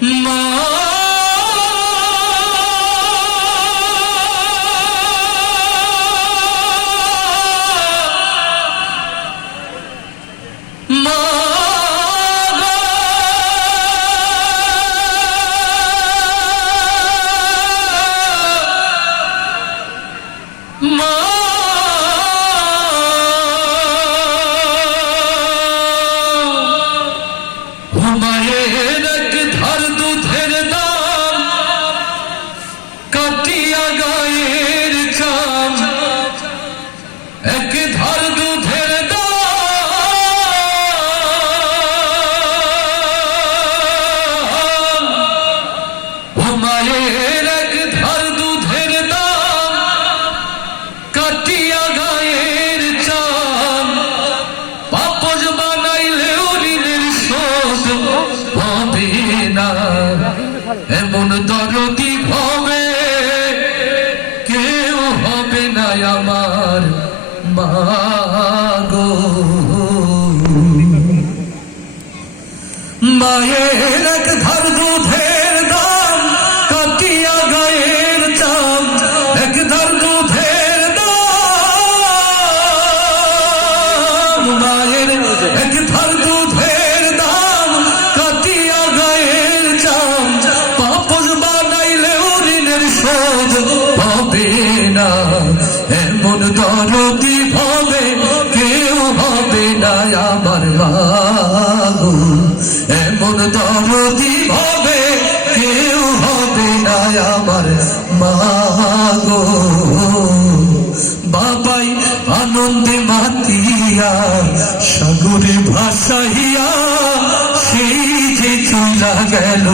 মা এমন দরদি হবে কেউ হবে না আমার মা গো। মায়ের এক ধার দুধের দাম কাটিয়া গায়ের চাম, এক ধার দুধের দাম মায়ের এক ধার দুধের দাম কাটিয়া গায়ের চাম, পাপস বানাইলেও ঋণের শোধ হবে না। এমন দরদি হবে কেউ হবে না আমার মা গো। এমন দরদি হবে কেউ হবে না আমার মা গো। বাবাই আনন্দে মাতিয়া সাগরে ভাসাইয়া সেই যে চলা গেল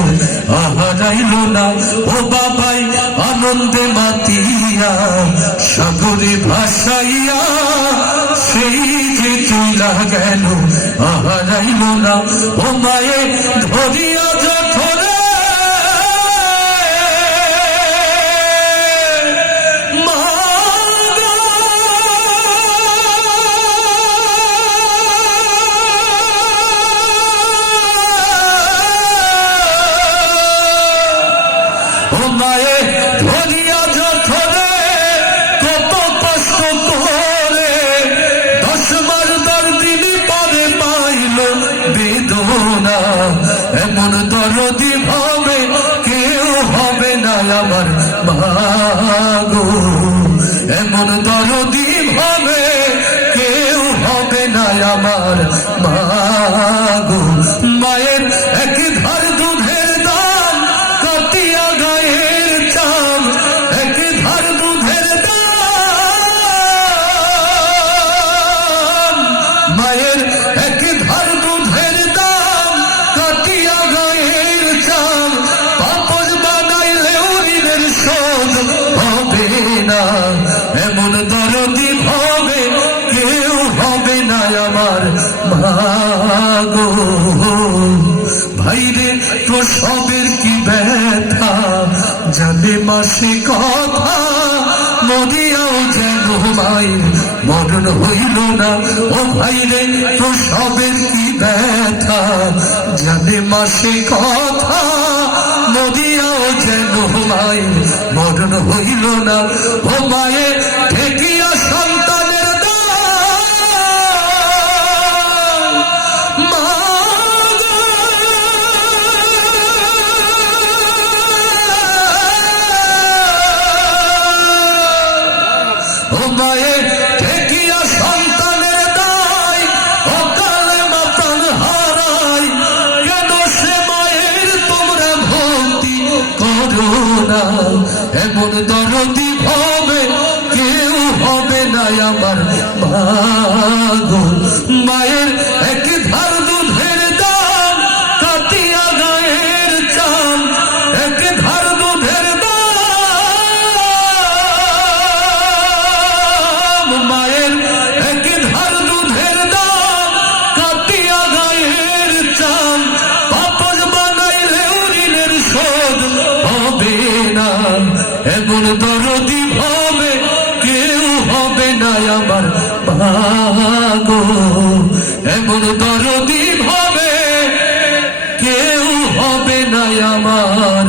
আহারাইল না। ও বাবাই আনন্দে মাতিয়া সাগরে ভাসাইয়া সেই যে চলা গেল আহারাইল না। ও মায়ে ধরিয়া জঠরে মায়ে ধরিয়া যথরে কত কষ্ট করে 10 বার দরদিনী পরে পাইল বেদনা। এমন দরদি হবে কেউ হবে না আমার মা গো। এমন দরদি হবে কেউ হবে না আমার মা গো। মায়ের এক ধার দুধের দাম কাটিয়া গায়ের চাম, এক ধার দুধের দাম মায়ের এক ধার দুধের দাম কাটিয়া গায়ের চাম, পাপস বানাইলেও ঋণের শোধ হবে না। এমন দরদি হবে কেউ হবে না আমার মা গো। ভাইরে প্রসবের কি ব্যথা জানে মাসে কথা, মরিয়াও যেন মায়ের মরণ হইল না। ও ভাইরে প্রসবের কি ব্যথা জানে মাসে কথা, মরিয়াও যেন মায়ের মরণ হইল না। ও মায়ে ঠেকিয়া সন্তানের মায়ে ঠেকিয়া সন্তানের দায় অকালে মাতাল হারাই, কেন সে মায়ের তোমরা ভক্তি করো না। এমন দরদি হবে কেউ হবে না আমার মা গো। মায়ের এক ধার দুধের দাম কাটিয়া গায়ের চাম, এক ধার দুধের দাম মায়ের এক ধার দুধের দাম কাটিয়া গায়ের চাম, পাপস বানাইলেও ঋণের শোধ হবে না। এমন দরদি হবে কেউ হবে না আমার মা গো। এমন দরদি হবে কেউ হবে না আমার